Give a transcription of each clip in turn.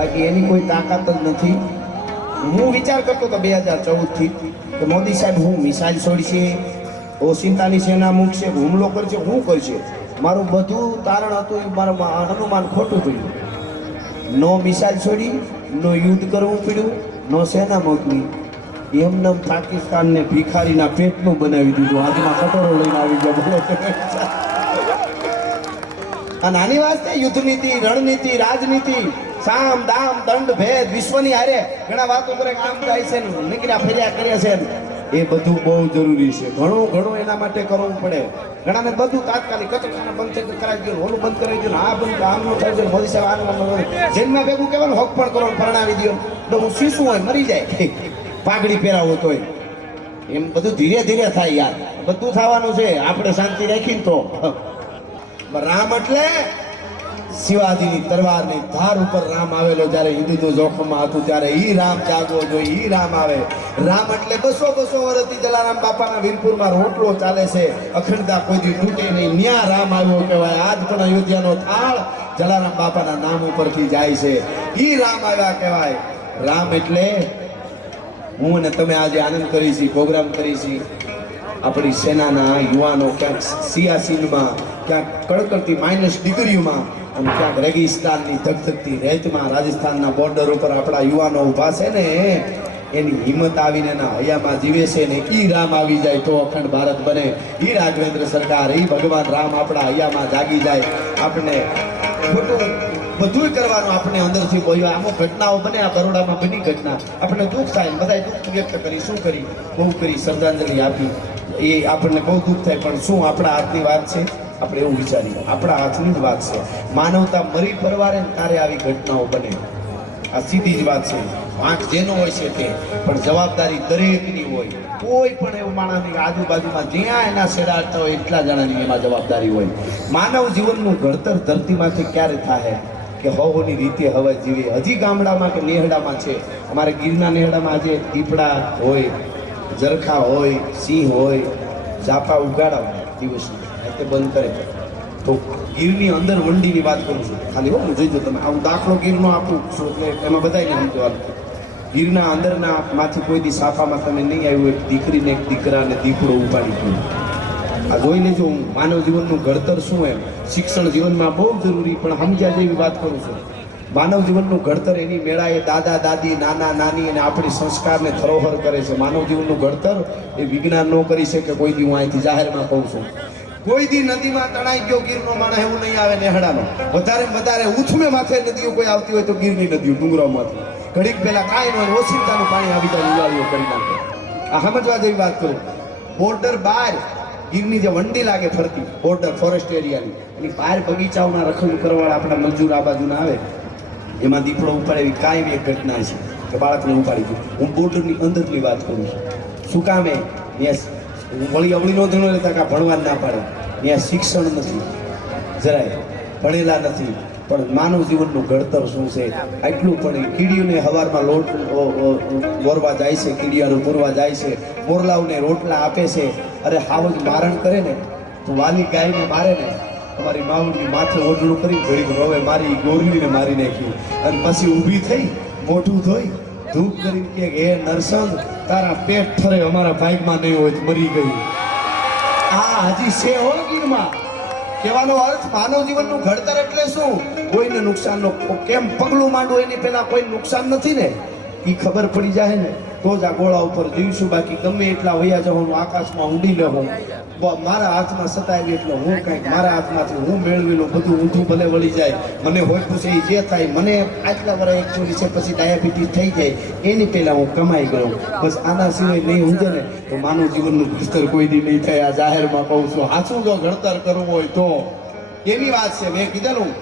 બાકી એની કોઈ તાકાત જ નથી. હું વિચાર કરતો હતો 2014 થી કે મોદી સાહેબ હું મિસાઇલ છોડશે, ઓશિંતાની સેના મૂકશે, હુમલો કરશે, શું કરશે. મારું બધું તારણ હતું એ મારું અનુમાન ખોટું થયું. નો મિસાઇલ છોડી, નો યુદ્ધ કરવું પડ્યું, નો સેના મોકલી. એમને પાકિસ્તાનને ભિખારીના પેટનું બનાવી દીધું. હાથમાં કટોરો લઈને આવી ગયો. બોલો. આ નાની વાત છે. યુદ્ધ નીતિ, રણનીતિ, રાજનીતિ, સામ દામ દંડ ભેદ વિશ્વની હારે ઘણા વાતો કરે આમ જાય છે ને નીકળ્યા ફેર્યા કરે છે ને એ બધું બહુ જરૂરી છે. ઘણું એના માટે કરવું પડે. ઘણાને બધું તાત્કાલિક કચરાના બંધ થઈ કરાવી દો, ઓલું બંધ કરાવી દો, આ બંધ આમ નો થાય છે, મોદી સાહેબ આનું જેલમાં ભેગું કહેવાનું હક પણ કરો, પરણાવી દો. તો હું શીશું હોય મરી જાય, પાઘડી પહેરાવો તોય. એમ બધું ધીરે ધીરે થાય યાર. બધું થવાનું છે આપણે શાંતિ રાખીને તો. રામ એટલે શિવાજીની તલવારની ધાર ઉપર રામ આવેલો જ્યારે હિન્દુત્વ જોખમમાં હતું ત્યારે ઈ રામ જાગવો જોઈએ, ઈ રામ આવે. રામ એટલે 200 વર્ષથી જલારામ બાપાના વીરપુરમાં રોટલો ચાલે છે, અખંડતા કોઈ દી તૂટે નહીં. ન્યા રામ આવ્યો કહેવાય. આજ પણ અયોધ્યાનો થાળ જલારામ બાપાના નામ ઉપરથી જાય છે. ઈ રામ આવ્યા કહેવાય. રામ એટલે હું અને તમે આજે આનંદ કરી છીએ, પ્રોગ્રામ કરી છીએ. આપણી સેનાના યુવાનો ક્યાંક સિયાસીનમાં, ક્યાંક કડકડતી માઇનસ ડિગ્રીઓમાં અને ક્યાંક રેગિસ્તાનની ધગધગતી રેતમાં રાજસ્થાનના બોર્ડર ઉપર આપણા યુવાનો ઊભા છે ને, એની હિંમત આવીને એના હૈયામાં જીવે છે ને ઈ રામ આવી જાય તો અખંડ ભારત બને. ઈ રાઘવેન્દ્ર સરકાર, ઈ ભગવાન રામ આપણા હૈયામાં જાગી જાય. આપણે ખોટું બધું કરવાનું આપણે અંદરથી બોલ્યો. આમાં ઘટનાઓ બને, આ બરોડામાં બની ઘટના, આપણે દુઃખ થાય. બધા દુઃખ વ્યક્ત કરી, શું કરી, બહુ કરી, શ્રદ્ધાંજલિ આપી, એ આપણને બહુ દુઃખ થાય. પણ શું આપણા હાથની વાત છે? આપણે એવું વિચારીએ આપણા હાથની જ વાત છે. માનવતા મરી પરવારે ને ત્યારે આવી ઘટનાઓ બને. આ સીધી જ વાત છે. વાંક જેનો હોય છે તે, પણ જવાબદારી દરેકની હોય. કોઈ પણ એવું માણસની આજુબાજુમાં જ્યાં એના છેડાતા હોય એટલા જણાની એમાં જવાબદારી હોય. માનવ જીવનનું ઘડતર ધરતીમાંથી ક્યારે થાય કે હોની રીતે હવે જીવે. હજી ગામડામાં કે નેહડામાં છે. અમારે ગીરના નેહડામાં આજે દીપડા હોય, જરખા હોય, સિંહ હોય, ઝાપા ઉગાડા હોય દિવસની તે બંધ કરે. તો ગીરની અંદર વંડીની વાત કરું છું ખાલી. હું જોઈજો તમે આવું દાખલો ગીરનો આપું છું એટલે એમાં બધાને સમજવાનું. ગીરના અંદરના માંથી કોઈ દી સાફામાં તમે નહીં આવ્યું એક દીકરીને એક દીકરાને દીકરો ઉપાડી ગયો. આ જોઈ લેજો. હું માનવ જીવનનું ઘડતર શું એમ. શિક્ષણ જીવનમાં બહુ જરૂરી, પણ સમજ્યા જેવી વાત કરું છું. માનવ જીવનનું ઘડતર એની મેળાએ દાદા દાદી, નાના નાની અને આપણી સંસ્કારને ધરોહર કરે છે. માનવ જીવનનું ઘડતર એ વિજ્ઞાન ન કરી શકે. કોઈ દી હું અહીંથી જાહેરમાં કહું છું, કોઈ દી નદીમાં તણાઈ ગયો ગીરનો માણસ એવું નહીં આવે નેહડાનો. વધારે ઉથમે માથે નદીઓ કોઈ આવતી હોય તો ગીરની નદીઓ ડુંગરામાંથી ઘડીક પહેલા કાંઈ ન હોય, ઓછીતાનું પાણી આવી જાય, ઉલાળીઓ કરી નાખે. આ સમજવા જેવી વાત કરું. બોર્ડર બહાર ગીરની જે વંડી લાગે ફરતી બોર્ડર ફોરેસ્ટ એરિયાની, એની બહાર બગીચાઓના રખડું કરવાળા આપણા મજૂર આ બાજુના આવે, એમાં દીપડો ઉપાડે એવી કાંઈ એક ઘટના છે કે બાળકને ઉપાડી ગયું. હું બોર્ડરની અંદરની વાત કરું છું. શું કામે યસ વળી અવળી નો ધણો લેતા કાં ભણવા ના પાડે. ત્યાં શિક્ષણ નથી, જરાય ભણેલા નથી. પણ માનવ જીવનનું ઘડતર શું છે આટલું પણ. કીડીઓને હવારમાં લોટ વોરવા જાય છે, કીડિયાનું પૂરવા જાય છે, મોરલાઓને રોટલા આપે છે. અરે હાવજ મારણ કરે ને તો વાલી ગાયને મારે ને, અમારી માવડી માથે ઓઢણું કરી ઘડીક રોવે, મારી ગોરવીને મારી નાખ્યું. અને પછી ઊભી થઈ મોઢું ધોઈ ધૂપ કરી કે હે નરસંગ તારા પેટ ઠરે, અમારા ભાગમાં નહીં હોય તો મરી ગઈ. આ હજી છે હો ગીરમાં. કહેવાનો અર્થ માનવ જીવનનું ઘડતર એટલે શું? કોઈને નુકસાનનો કેમ પગલું માંડવું એની પહેલા કોઈ નુકસાન નથી ને એ ખબર પડી જાય ને તો જ આ ગોળા ઉપર જીવશું. બાકી ગમે એટલા વયા જવાનું, આકાશમાં ઉડી લેવું, મારા હાથમાં સતાવી એટલે હું કંઈક મારા હાથમાંથી હું મેળવી લઉં, બધું ઊંધું ભલે વળી જાય. મને હોય પૂછે એ જે થાય. મને આટલા વર્ષ એકચ્યુઅલી છે, પછી ડાયાબિટીસ થઈ જાય એની પહેલાં હું કમાઈ ગયો. બસ આના સિવાય નહીં ઊંધે ને તો માનવ જીવનનું ઘડતર કોઈ દી નહીં થાય. આ જાહેરમાં કહું છું. સાચું જો ઘડતર કરવું હોય તો એવી વાત છે. મેં કીધેલું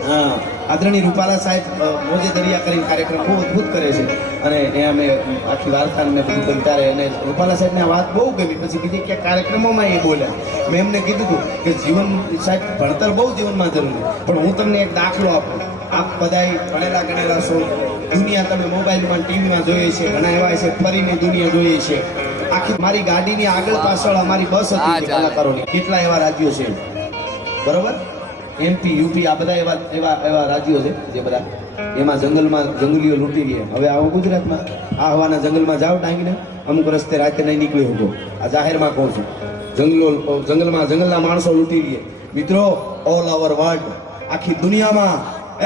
હા, આદરણીય રૂપાલા સાહેબ મોજે દરિયા કરીને કાર્યક્રમ બહુ અદભુત કરે છે. અને એ અમે આખી વાર્તાને મેં બધું કરી ત્યારે એને રૂપાલા સાહેબને આ વાત બહુ ગમી. પછી કીધી કે કાર્યક્રમોમાં એ બોલ્યા. મેં એમને કીધું હતું કે જીવન સાહેબ ભણતર બહુ જીવનમાં જરૂરી, પણ હું તમને એક દાખલો આપું. આપ બધાય ભણેલા ગણેલા છો. દુનિયા તમે મોબાઈલમાં ટીવીમાં જોઈએ છે, ઘણા એવા છે ફરીને દુનિયા જોઈએ છે. આખી મારી ગાડીની આગળ પાછળ અમારી બસ હતી કલાકારોની. કેટલા એવા રાજ્યો છે બરોબર, MP, UP આ બધા એવા રાજ્યો છે જે બધા એમાં જંગલમાં જંગલીઓ લૂંટી લે. હવે આવો ગુજરાતમાં આ હવાના જંગલમાં જાઓ ટાંગીને અમુક રસ્તે રાતે નહીં નીકળી શકો. આ જાહેરમાં કહું છું, જંગલના માણસો લૂંટી લે. મિત્રો, ઓલ ઓવર વર્લ્ડ, આખી દુનિયામાં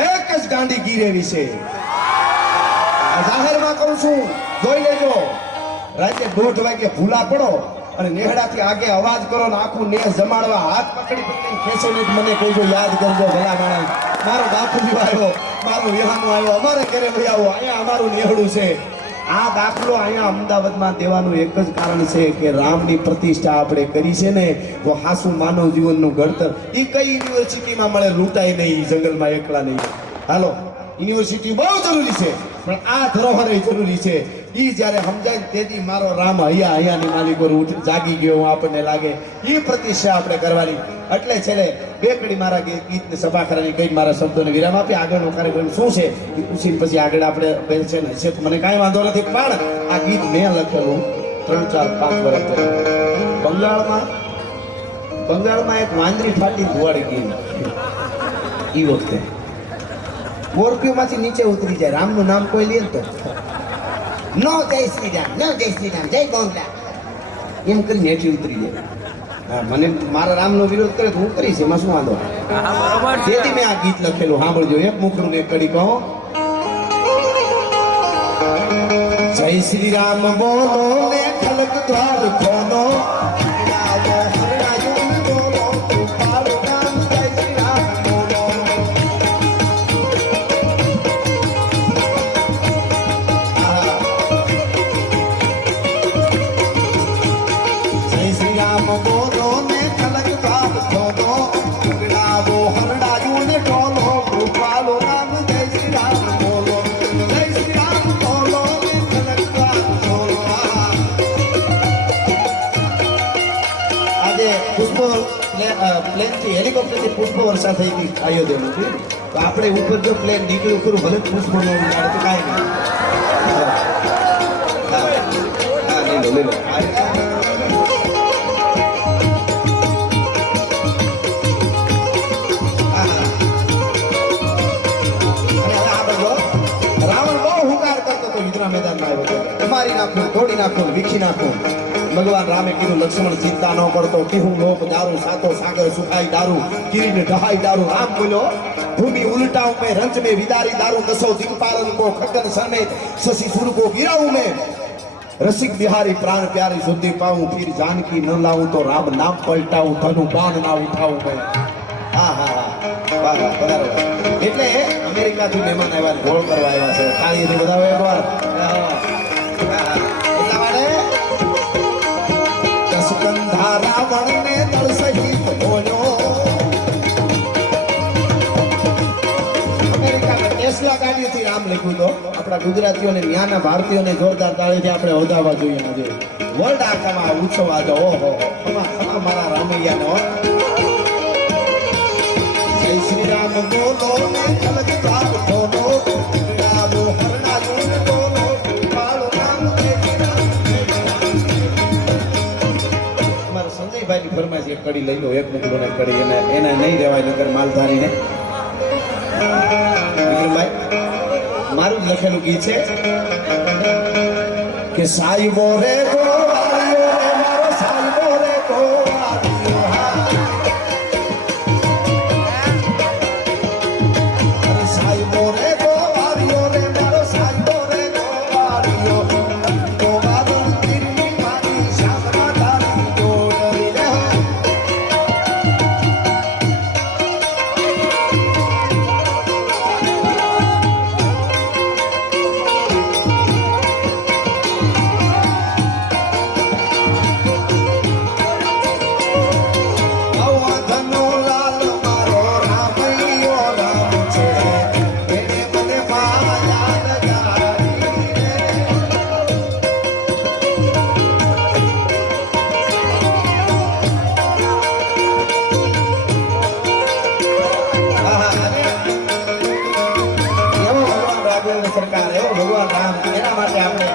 એક જ ગાંડી ગીર એવી છે. આ જાહેરમાં કહું છું, જોઈ લેજો. રાતે 1:30 વાગે ભૂલા પડો અને નેહડાથી આગે અવાજ કરો ને આખું નેહ જમાડવા હાથ પકડી ખેંચો ને મને કહેજો, યાદ કરજો ભલા માણસ, મારો બાપુજી આવ્યો, મારો વિહાનો આવ્યો, અમારે ઘરે ભાઈ આવો, અહીંયા અમારું નેહડું છે. આ દાખલો અહીંયા અમદાવાદમાં દેવાનું એક જ કારણ છે કે રામની પ્રતિષ્ઠા આપણે કરી છે ને, તો હાસુ માનવ જીવનનું ઘડતર એ કઈ યુનિવર્સિટીમાં મળે, લૂંટાય નહીં, જંગલમાં એકલા નહીં. હાલો, યુનિવર્સિટી બહુ જરૂરી છે, પણ આ ધરોહર જરૂરી છે. ઈ જ્યારે સમજાય તેથી મારો રામ હૈયાની માલિકો જાગી ગયો આપણને લાગે. એ પ્રતિષ્ઠા આપણે કરવાની. એટલે છેલ્લે બે કડી મારા ગીતને સભા કરવાની કઈ મારા શબ્દોને વિરામ આપી. આગળનો કાર્યક્રમ શું છે એ પૂછીને પછી આગળ આપણે બેન છે ને છે તો મને કાંઈ વાંધો નથી, પણ આ ગીત મેં લખેલું 3, 4, 5 વર્ષ પહેલા. બંગાળમાં એક વાંદરી ફાટી ધોવાડી ગઈ. એ વખતે સ્કોર્પિયોમાંથી નીચે ઉતરી જાય, રામનું નામ કોઈ લે તો નો જય શ્રી રામ, નો જય શ્રી રામ, જય ગોંગલા એમ કરીને હેઠી ઉતરી જાય. હા, મને મારા રામનો વિરોધ કરે તો હું કરીશ, એમાં શું વાંધો? તેથી મેં આ ગીત લખેલું. સાંભળજો, એક મુખરું ને એક કડી કહો. જય શ્રી રામ બોલો ને ખલક દ્વાર ખોલો, પ્લેનથી હેલિકોપ્ટરથી પુષ્પ વર્ષા થઈ ગઈ અયોધ્યામાંથી. તો આપણે ઉપર જો પ્લેન નીકળ્યું ખરું, ભલે પુષ્પ ન ઉડાડે તો કાંઈ નહીં. લઈ લો. રાવણ બહુ હુંકાર કરતો હતો યુદ્ધના મેદાનમાં આવ્યો, મારી નાખું, તોડી નાખું, વીખી નાખું. ભગવાન રામે કીધું, લક્ષ્મણ ચિંતા ન કરતો, કેહું લોક દારૂ, સાતો સાગર સુખાઈ દારૂ, કિરીટ ઢહાઈ દારૂ. રામ બોલ્યો, ભૂમિ ઉલટાઉં મેં, રંચ में विदारी दारू, दसो दिक्पालन को खगन समेत शशि सुर को गिराऊं मैं, रसिक बिहारी प्राण प्यारी शुद्धि पाऊं, फिर जानकी न लाऊं तो राम नाम पलटाऊं, धनु बाण ना उठाऊं मैं. હા હા હા, વાહ વાહ, પધારો. એટલે અમેરિકાથી મહેમાન આવ્યા, ગોળ કરવા આવ્યા છે, ખાલી એટલે બધા એકવાર. એટલા માટે દસકંધા રાવણને દળ સહિત બોલ્યો. અમેરિકામાં ટેસ્લા ગાડીથી રામ લખ્યું તો આપણા ગુજરાતીઓને, ન્યાના ભારતીયોને જોરદાર તાળીથી આપણે વધાવવા જોઈએ. આજે વર્લ્ડ આખામાં ઉત્સવ આજે ઓહો મારા રામૈયાનો. જય શ્રી રામ બોલો ને ખલક દ્વાર ખોલો, રામો હરણા જૂન બોલો, કાળો રામ જય શ્રી રામ. અમારા સંજયભાઈની ફરમાઈશ એક કડી લઈ લો, એક મુકડો ને કડી, એને નહીં રહેવાય નગર માલધારીને. વિક્રમભાઈ, મારું જ લખેલું ગીત છે કે સાઈબો રે ગોવાળીઓ રે, મારો સાઈબો રે ગોવાળીઓ. અરે સાઈબો રે ગોવાળીઓ રે, મારો સાઈબો રે ગોવાળીઓ. ગોવાળું તીરની મારી શ્યામના તારી જોડરી રે. સરકાર એવો ભગવાન રામ, એના માટે આપણે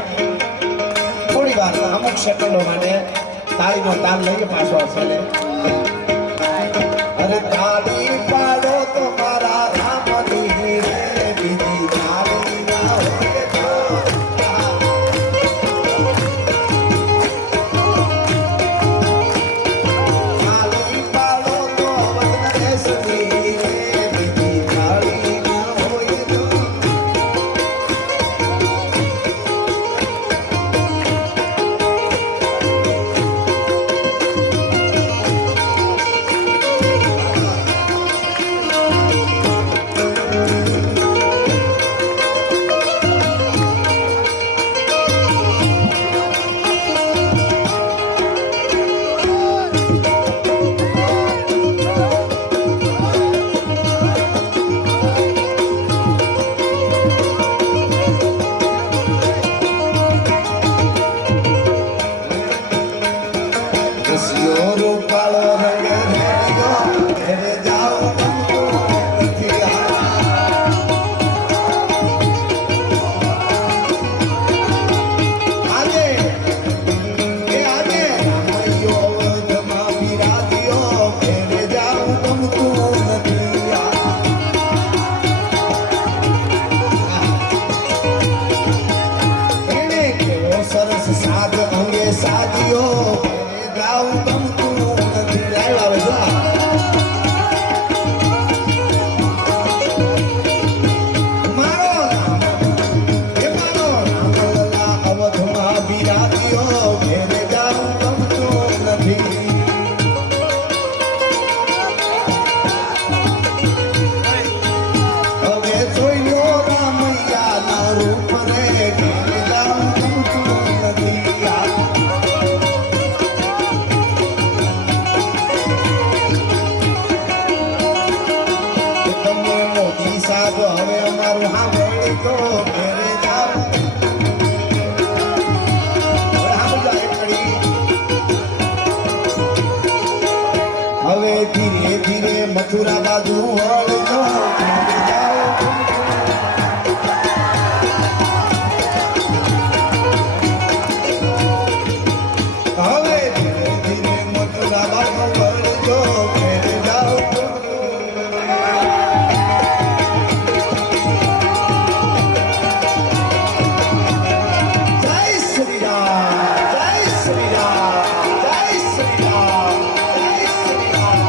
થોડી વાર અમુક સેકન્ડો માટે તાળીનો તાલ લઈએ પાછો છેલ્લે. અરે તાળી પાડો તો મારા રામની રે, બીજી તો ઘેરે જાઉં. હવે સાંભળજો એક કડી. હવે ધીરે ધીરે મથુરા બાજુ વળજો ઘેરે જાઉં. હવે ધીરે ધીરે મથુરા બાજુ વળજો ઘેરે જાઉં. જય શ્રી રામ, જય શ્રી રામ, જય શ્રી રામ, જય શ્રી રામ.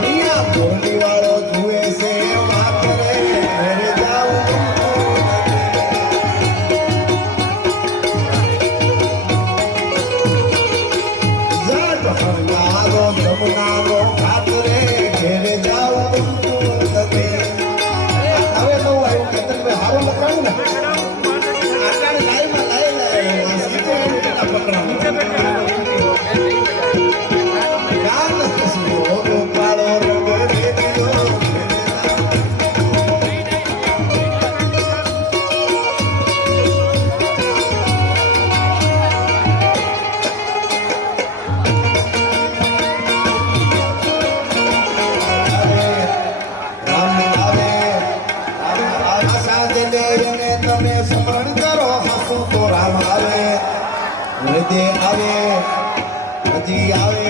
મિયા મોરલી વાળો જુએ છે વાત રે ઘરે જાઉં. જટ હરનારો જમનારો ઘાટ રે ઘેરે જાઉં. હવે તો આવ્યું કે તમે હારું લખાયું ને આટાને લાઈમાં લાઈ સીધો એનું પેલા પકડાવું. ગાન સુરો ગોપાળો રંગ રેડિયો ઘેરે જાઉં. રામ આવે, આશા દિલે એને તમે સ્મરણ કરો હસો તો રામ આવે. હૃદય આવે, હજી આવે